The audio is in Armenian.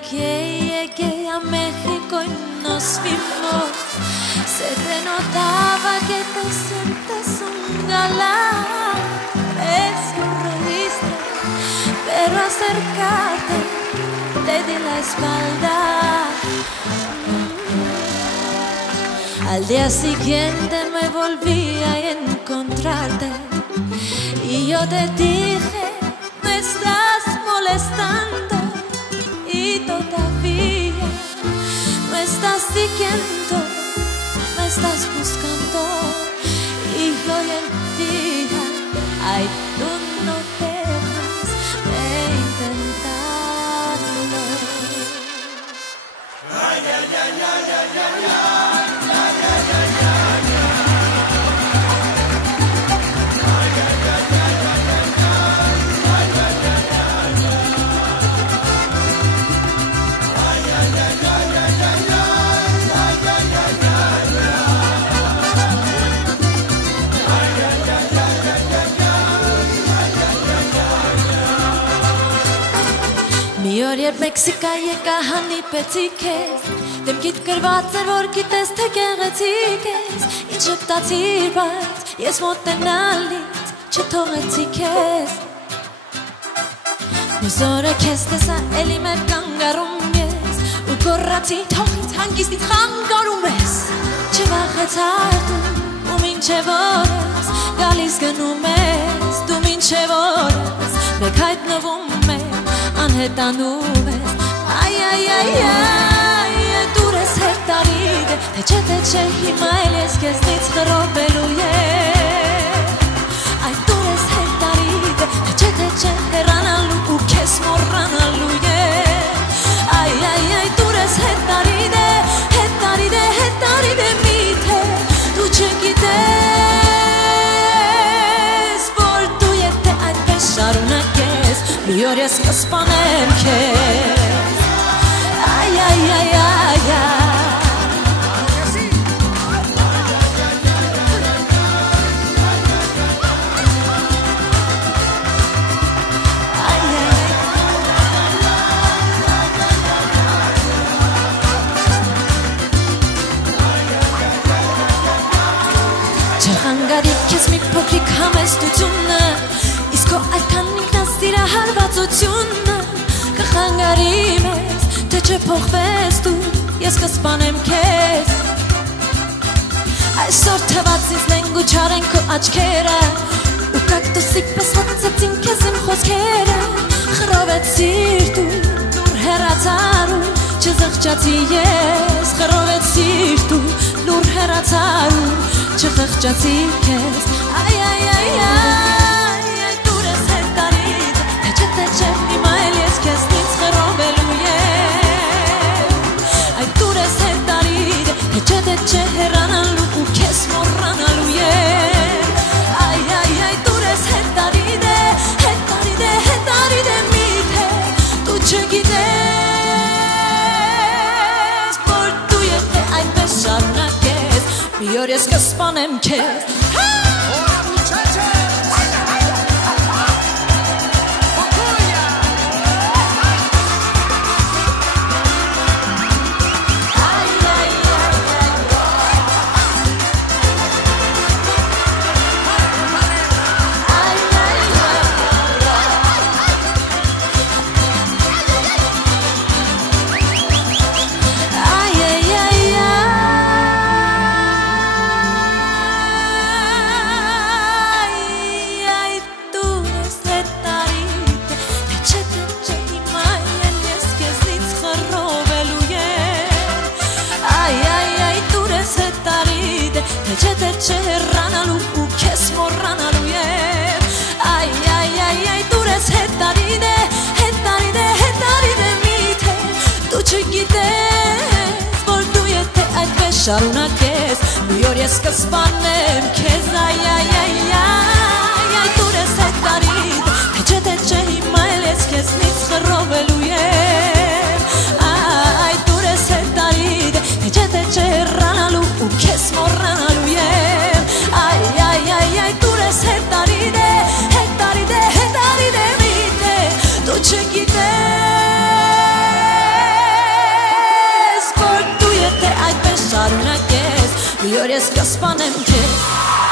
que a México y nos vimos. Se te notaba que te sientes un galán. Eso reíste, pero acércate, te di la espalda. Al día siguiente me volví a encontrarte y yo te dije, me estás molestando y todavía no estás siguiendo, me estás buscando y hoy en día, ay, tú no dejas de intentarlo. Ay, ay, ay, ay, ay, ay, ay. Mi օր երբ Մեքսիկա եկա հանդիպեցի քեզ Դեմքիդ գրված էր որ գիտես թե գեղեցիկ ես Ինչ շպտացիր բայց ես մոտենալից չթողեցի քեզ Մյուս օրը քեզ տեսա էլի մեր կանգառում ես Ու գոռացի թողից հանգիստից խանգարում ես Չվախեցար դու ու մինչև օրս գալիս գնում ես Դու մինչև օրս մեկ հայտնվում ես Անհետանում ես Այ, այ, այ, այ Դուր ես հերտարիդ Թե չէ հիմա էլ ես կեզնից խրովելու եմ Այ դուր ես հերտարիդ Թե չէ հեռանալու ու կեզ մոռանալու եմ Այ, այ, այ դուր ես հերտարիդ Հերտարիդ, հերտարիդ միթե Դու չգիտես Որ դու եթե այդպես շարունակես Mi օր ես կսպանեմ քեզ Այ, այ, այ, այ, այ Չխանգարի քեզ մի փոքրիկ համեստությունը Իսկ քո այդքան ինքնասիրահարվածությունը Կխանգարի մեզ, թե չփոխվես դու Ես կսպանեմ քեզ Այսօր թված ինձ նենգ ու չարեն քո աչքերը Ու կակտուսի պես հացեցին քեզ իմ խոսքերը Խռովեցիր դու, լուր հեռացար ու չզղջացի ես Խռովեցիր դու, լուր հեռացար ու չզղջացի քեզ Այ, այ, այ, այ Դուր ես հերտարիդ Թե չէ հիմա էլ ես քեզնից խռովելու եմ Այ դուր ես հերտարիդ Թե չէ հեռանալու ու քեզ մոռանալու եմ Այ, այ, այ դուր ես հերտարիդ Հերտարիդ, հերտարիդ միթե Դու չգիտես Որ դու եթե այդպես շարունակես Մի օր ես կսպանեմ քեզ Թե չէ հեռանալու ու քեզ մոռանալու եմ Այ, այ, այ, այ դուր ես հետարիդ միթե Դու չգիտես որ դու եթե այդպես շարունակես Մի օր ես կսպանեմ քեզ Այ, այ, այ, այ դուր ես հետարիդ Թե չէ հիմա էլ ես քեզնից խռովելու եմ Այ դուր ես հետարիդ Թե չէ հեռանալու ու քեզ մոռանալու եմ Այ, այ, այ, այ դուր ես հետարիդ Հետարիդ միթե Դու չգիտես որ ես կսպանեմ քեզ